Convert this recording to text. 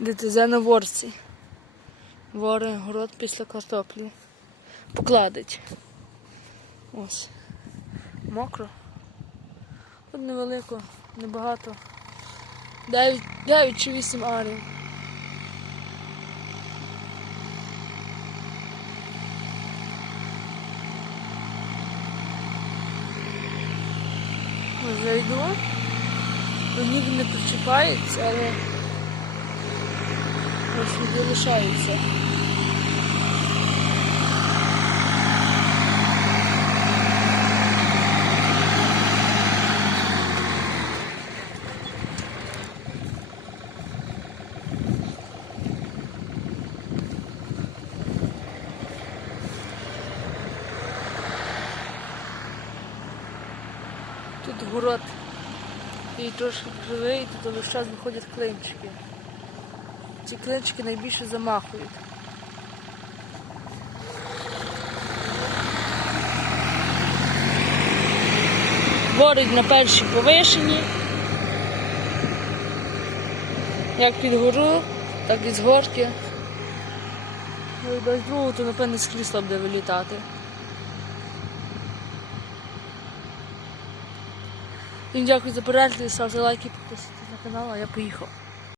ДТЗ на ворці. Вори город після картоплі. Покладить. Ось. Мокро. Тут невелико, небагато. 9, 9 чи 8 арів. Вже йду. До не причіпається, але ось люди лишаються. Тут город і трошки кривий, тут весь час виходять клинчики. Ці клинчики найбільше замахують. Борить на першій повишенні. Як під гору, так і з горки. Ну без другого, то напевне з крісла буде вилітати. Всім дякую за перегляд, ставте лайки, підписуйтесь на канал, а я поїхав.